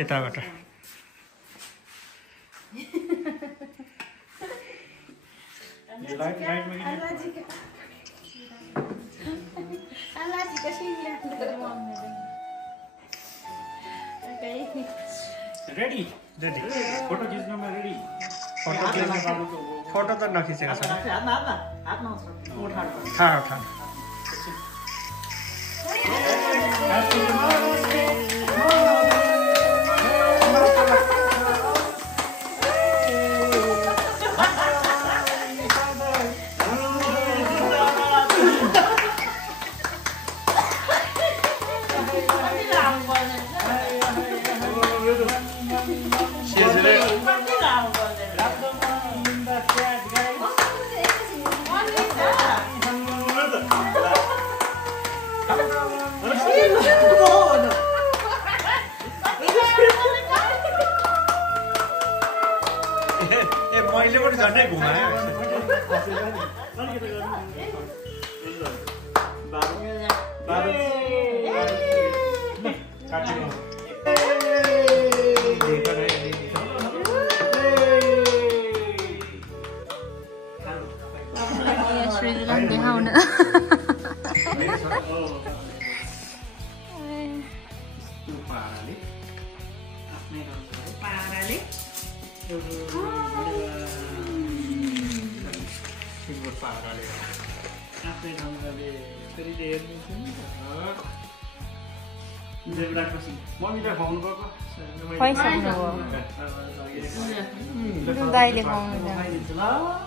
यताबाट ready ready photo खिच्नमा ready photo त नखिचेको छ मैले पनि झन्डै घुमाएँ दाइले खुवाउनु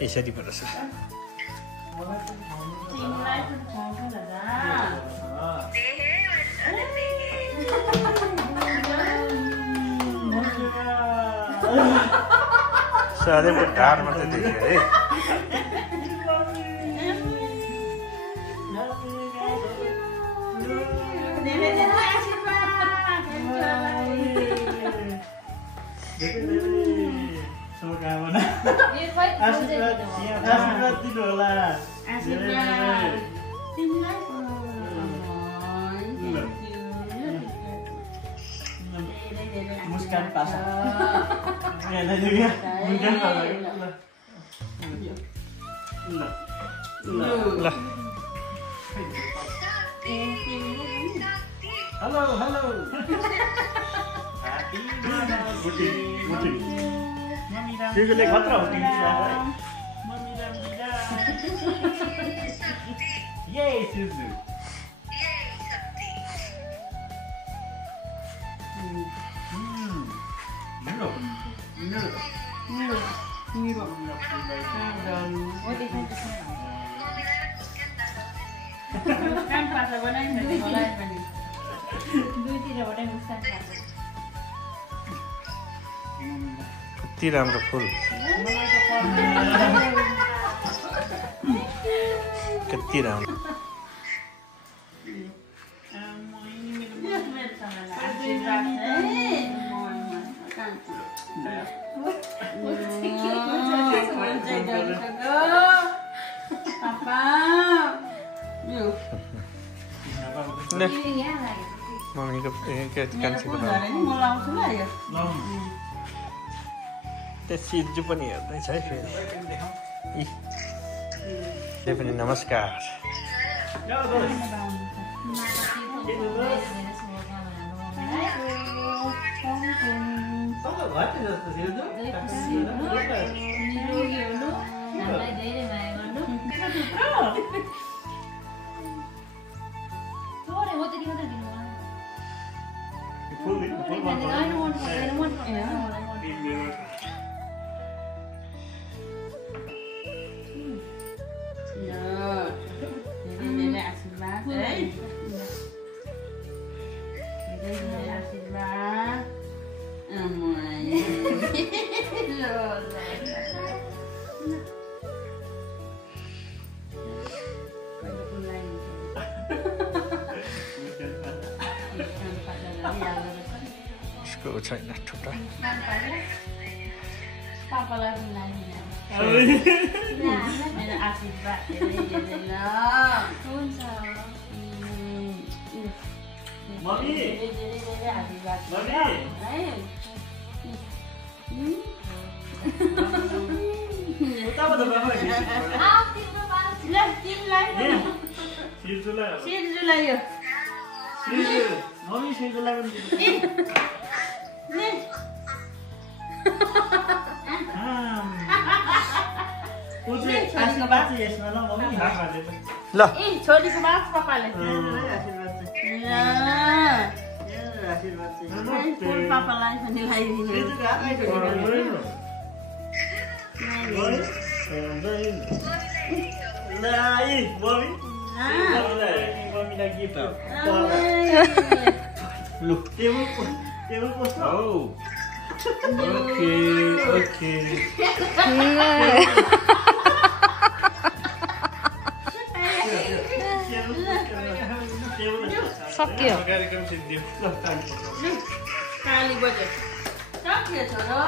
यसरी पर्छ साह्रै पनि ढाड मात्रै देखियो है आशीर्वाद दिनु होला मुस्कान पासा हेलो हेलो सिजुले खतरा हो ये सिजु कति राम्रो फुल कति राम्रो मम्मीको कान्छीको त्यहाँ सिजु पनि हेर्दैछ है फेरि पनि नमस्कार छैन ठुटा पापालाई पनि लाइदिनु मेरो आशीर्वाद हुन्छ मम्मी आशीर्वाद उताबाट बाबा सिर्जुलायो मम्मी सिर्जुला ल छोरीको बात पापाले पापालाई पनि लगाइदिनु सक्यो कार्यक्रम सिद्धियो काली बजे सक्यो छोरो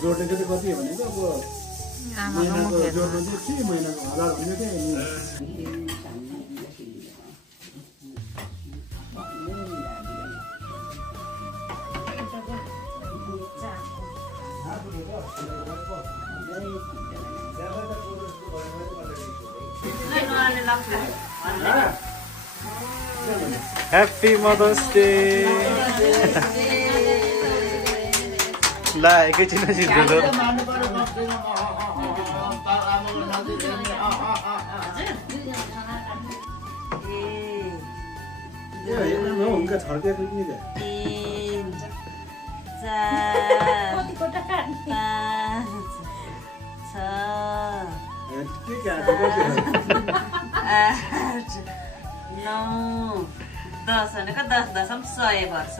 जोड्ने चाहिँ कति भनेको अब महिनाको जोड्नु चाहिँ के महिनाको होला भन्ने चाहिँ Happy Mother's Day! ला एकैछिन सिद्धो उनका छड्केको नि दस भनेको 10 दशम 100 वर्ष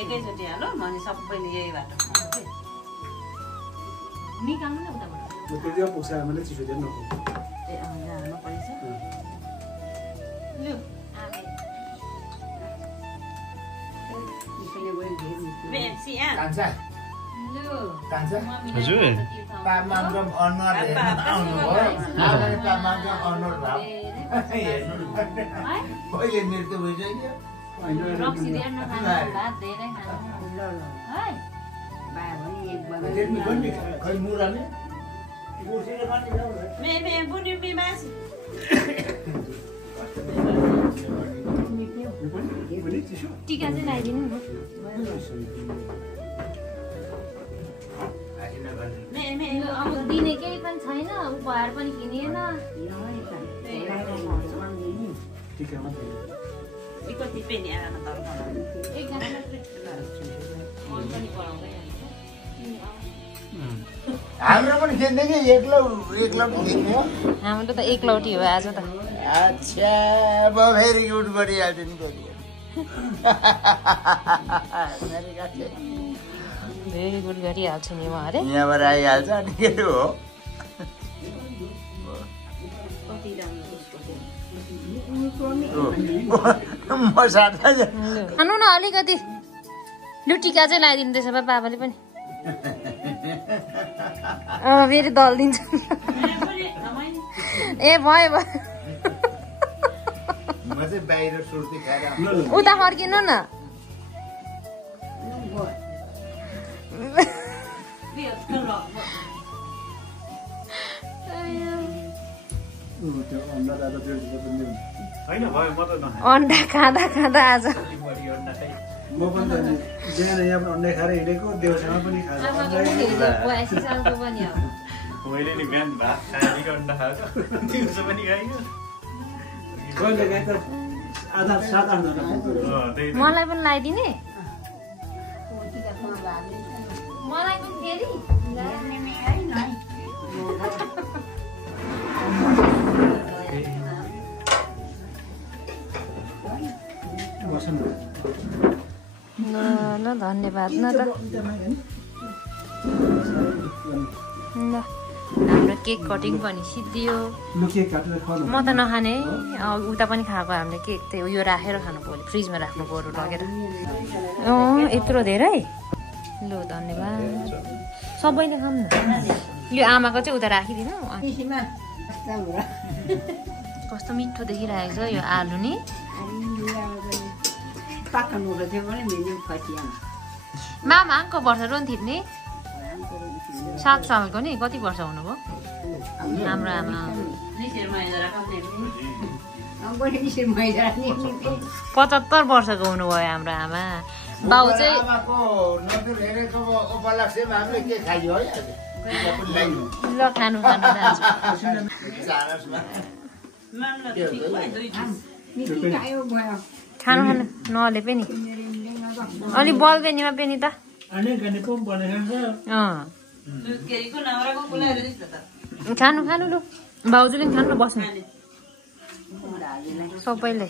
एकैचोटि हालो अनि सबैले यही बाटो निकाल्नु न उताबाट चिसो दिनु ए हाल्नु पर्छ लु हजुर पामाङगम अनुहार हेर्न आउनुभयो आउने पामाङगम अनुहार भाव हेर्नु कहिले मृत्यु भइसक्यो खै मुराले टिका चाहिँ लगाइदिनु न अब दिने केही पनि छैन उपहार पनि किनिएन हाम्रो पनि खेल्ने कि एक्लौटी खेल्ने हो हाम्रो त एकलौटी हो आज त अच्छा अब भेरी गुड गरिहाल्छ नि भेरी गुड गरिहाल्छु नि उहाँ अरे यहाँबाट आइहाल्छ अनि के हो म साथमा खानु न अलिकति लु टिका चाहिँ लगाइदिनु त्यसो भए बाबाले पनि फेरि दल दिन्छ ए भयो भयो म चाहिँ बाहिर सुर्ती खाएर उता फर्किनु न अन्डा खाँदा खाँदा आज म पनि त बिहान यहाँ अन्डा खाएर हिँडेको देउसामा पनि खाएर मैले नि बिहान भात खाएर अन्डा खाएको दिउँसो पनि खाइयो कहिले काहीँ त आधा 7-8 जना मलाई पनि लगाइदिने मलाई पनि फेरि बस्नु ल धन्यवाद न त ल हाम्रो केक कटिङ पनि सिद्धियो म त नखाने उता पनि खाएको हामीले केक त्यो यो राखेर खानु पर्यो फ्रिजमा राख्नु पर्यो लगेर यत्रो धेरै ल धन्यवाद सबैले खाऊँ न यो आमाको चाहिँ उता राखिदिनु कस्तो मिठो देखिरहेको छ यो आलु नि मामाको वर्ष रोन थिप्ने 7 सालको नि कति वर्ष हुनुभयो हाम्रो आमा 75 वर्षको हुनुभयो हाम्रो आमा बाउ चाहिँ ल खानु खानु नले पनि अलि बल्दैनीमा पनि त खानु खानु लु भाउजूले खानु बस्नु सबैले